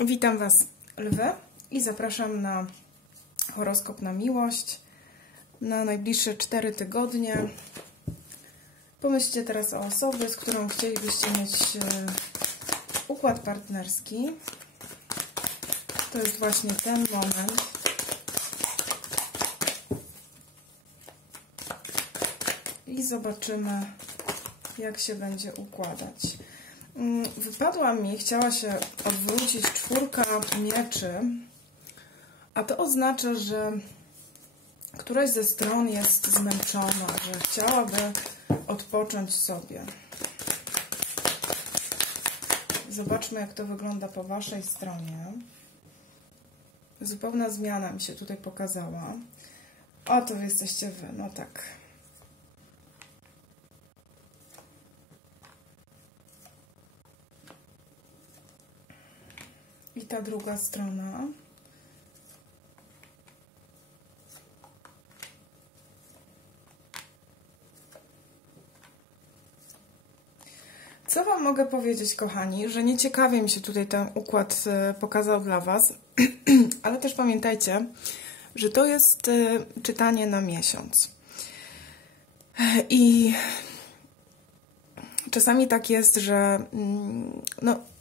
Witam Was, lwy, i zapraszam na horoskop na miłość na najbliższe 4 tygodnie. Pomyślcie teraz o osobie, z którą chcielibyście mieć e, układ partnerski. To jest właśnie ten moment. I zobaczymy, jak się będzie układać. Mm, wypadła mi, chciała się odwrócić czwórka mieczy, a to oznacza, że któraś ze stron jest zmęczona, że chciałaby odpocząć sobie. Zobaczmy, jak to wygląda po Waszej stronie. Zupełna zmiana mi się tutaj pokazała. O, to jesteście Wy, no tak. I ta druga strona. Co Wam mogę powiedzieć, kochani, że nie ciekawie mi się tutaj ten układ e, pokazał dla Was, ale też pamiętajcie, że to jest e, czytanie na miesiąc. I czasami tak jest, że mm, no,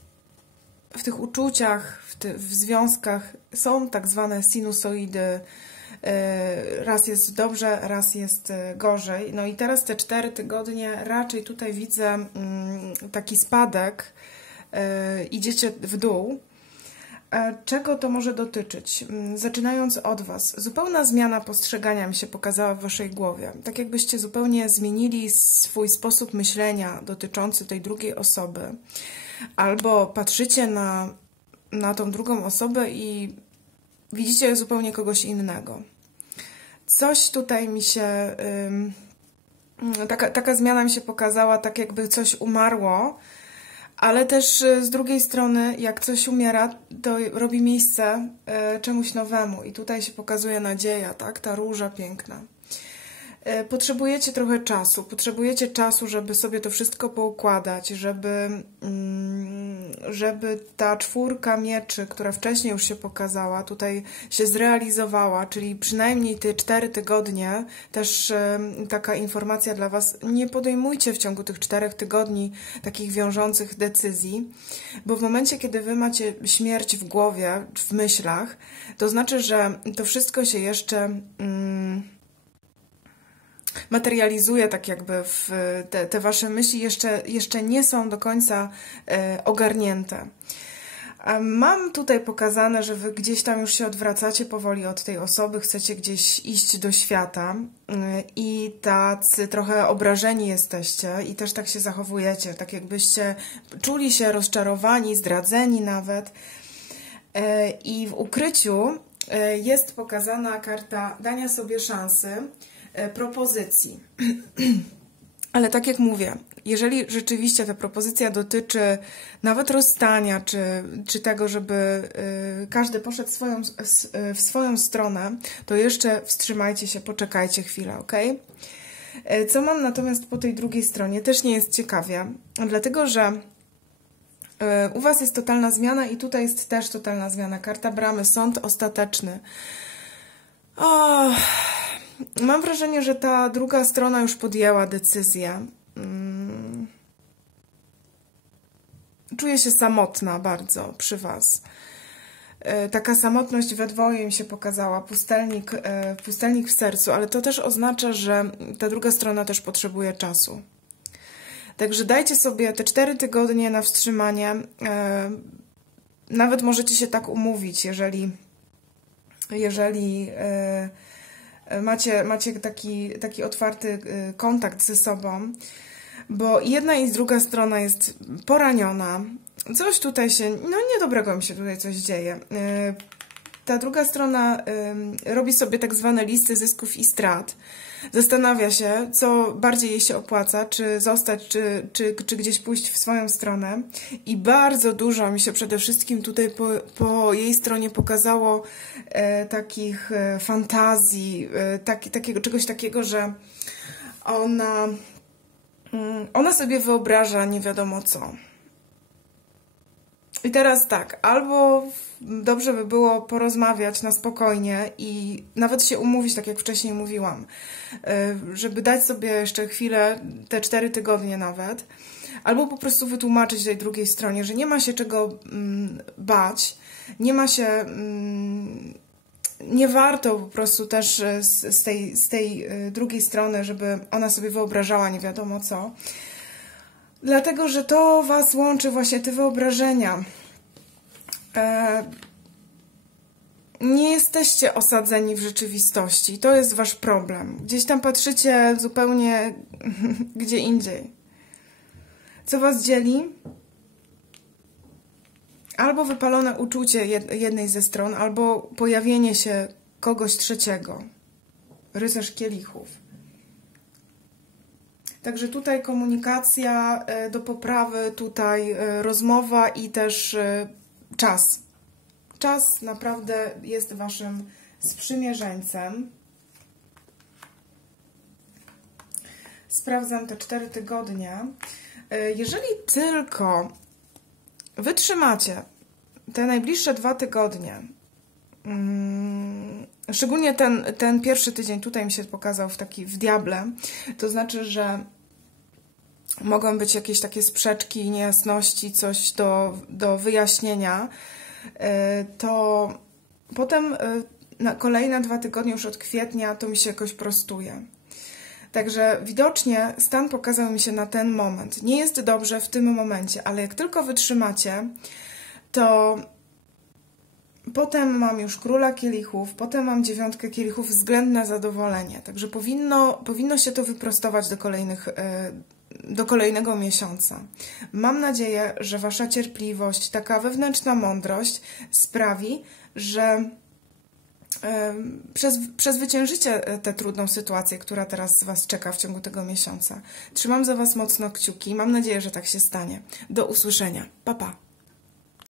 w tych uczuciach, w, ty, w związkach są tak zwane sinusoidy. E, raz jest dobrze, raz jest e, gorzej. No i teraz te cztery tygodnie raczej tutaj widzę mm, taki spadek. E, idziecie w dół. Czego to może dotyczyć? Mm, zaczynając od Was, zupełna zmiana postrzegania mi się pokazała w Waszej głowie. Tak jakbyście zupełnie zmienili swój sposób myślenia dotyczący tej drugiej osoby albo patrzycie na, na tą drugą osobę i widzicie zupełnie kogoś innego. Coś tutaj mi się. taka, taka zmiana mi się pokazała, tak jakby coś umarło, ale też y, z drugiej strony, jak coś umiera, to robi miejsce y, czemuś nowemu, i tutaj się pokazuje nadzieja, tak? Ta róża piękna. E, potrzebujecie trochę czasu. Potrzebujecie czasu, żeby sobie to wszystko poukładać, żeby, mm, żeby ta czwórka mieczy, która wcześniej już się pokazała, tutaj się zrealizowała, czyli przynajmniej te cztery tygodnie, też taka informacja dla Was, nie podejmujcie w ciągu tych czterech tygodni takich wiążących decyzji, bo w momencie, kiedy Wy macie śmierć w głowie, w myślach, to znaczy, że to wszystko się jeszcze... Mm, materializuje tak jakby w te, te wasze myśli jeszcze, jeszcze nie są do końca e, ogarnięte. Mam tutaj pokazane, że wy gdzieś tam już się odwracacie powoli od tej osoby, chcecie gdzieś iść do świata e, i tacy trochę obrażeni jesteście i też tak się zachowujecie, tak jakbyście czuli się rozczarowani, zdradzeni nawet. E, I w ukryciu jest pokazana karta dania sobie szansy, propozycji. Ale tak jak mówię, jeżeli rzeczywiście ta propozycja dotyczy nawet rozstania, czy, czy tego, żeby y, każdy poszedł swoją, y, w swoją stronę, to jeszcze wstrzymajcie się, poczekajcie chwilę, ok? E, co mam natomiast po tej drugiej stronie, też nie jest ciekawie, dlatego że u Was jest totalna zmiana i tutaj jest też totalna zmiana. Karta bramy, sąd ostateczny. Oh mam wrażenie, że ta druga strona już podjęła decyzję. Mm. Czuję się samotna bardzo przy Was. E, taka samotność we dwoje mi się pokazała, pustelnik, e, pustelnik w sercu, ale to też oznacza, że ta druga strona też potrzebuje czasu. Także dajcie sobie te cztery tygodnie na wstrzymanie. E, nawet możecie się tak umówić, jeżeli, jeżeli macie, macie taki, taki otwarty y, kontakt ze sobą, bo jedna i druga strona jest poraniona. Coś tutaj się, no niedobrego mi się tutaj coś dzieje. Ta druga strona robi sobie tak zwane listy zysków i strat. Zastanawia się, co bardziej jej się opłaca, czy zostać, czy, czy, czy gdzieś pójść w swoją stronę. I bardzo dużo mi się przede wszystkim tutaj po, po jej stronie pokazało e, takich e, fantazji, e, tak, takiego, czegoś takiego, że ona, mm, ona sobie wyobraża nie wiadomo co I teraz tak, albo dobrze by było porozmawiać na spokojnie i nawet się umówić, tak jak wcześniej mówiłam, e, żeby dać sobie jeszcze chwilę, te cztery tygodnie nawet, albo po prostu wytłumaczyć tej drugiej stronie, że nie ma się czego mm, bać, nie ma się. Mm, nie warto po prostu też e, z, tej, z tej e, drugiej strony, żeby ona sobie wyobrażała nie wiadomo co. Dlatego, że to Was łączy właśnie te wyobrażenia. E, nie jesteście osadzeni w rzeczywistości. To jest Wasz problem. Gdzieś tam patrzycie zupełnie gdzie indziej. Co Was dzieli? Albo wypalone uczucie jednej ze stron, albo pojawienie się kogoś trzeciego. Rycerz kielichów. Także tutaj komunikacja e, do poprawy, tutaj e, rozmowa i też e, czas. Czas naprawdę jest Waszym sprzymierzeńcem. Sprawdzam te cztery tygodnie. Jeżeli tylko wytrzymacie te najbliższe dwa tygodnie, mm, szczególnie ten, ten pierwszy tydzień tutaj mi się pokazał w taki w diable, to znaczy, że mogą być jakieś takie sprzeczki, niejasności, coś do, do wyjaśnienia, e, to potem e, na kolejne dwa tygodnie już od kwietnia to mi się jakoś prostuje. Także widocznie stan pokazał mi się na ten moment. Nie jest dobrze w tym momencie, ale jak tylko wytrzymacie, to potem mam już króla kielichów, potem mam dziewiątkę kielichów, względne zadowolenie. Także powinno, powinno się to wyprostować do kolejnych. E, do kolejnego miesiąca. Mam nadzieję, że Wasza cierpliwość, taka wewnętrzna mądrość sprawi, że przez, przezwyciężycie e, tę trudną sytuację, która teraz Was czeka w ciągu tego miesiąca. Trzymam za Was mocno kciuki. Mam nadzieję, że tak się stanie. Do usłyszenia. Pa, pa.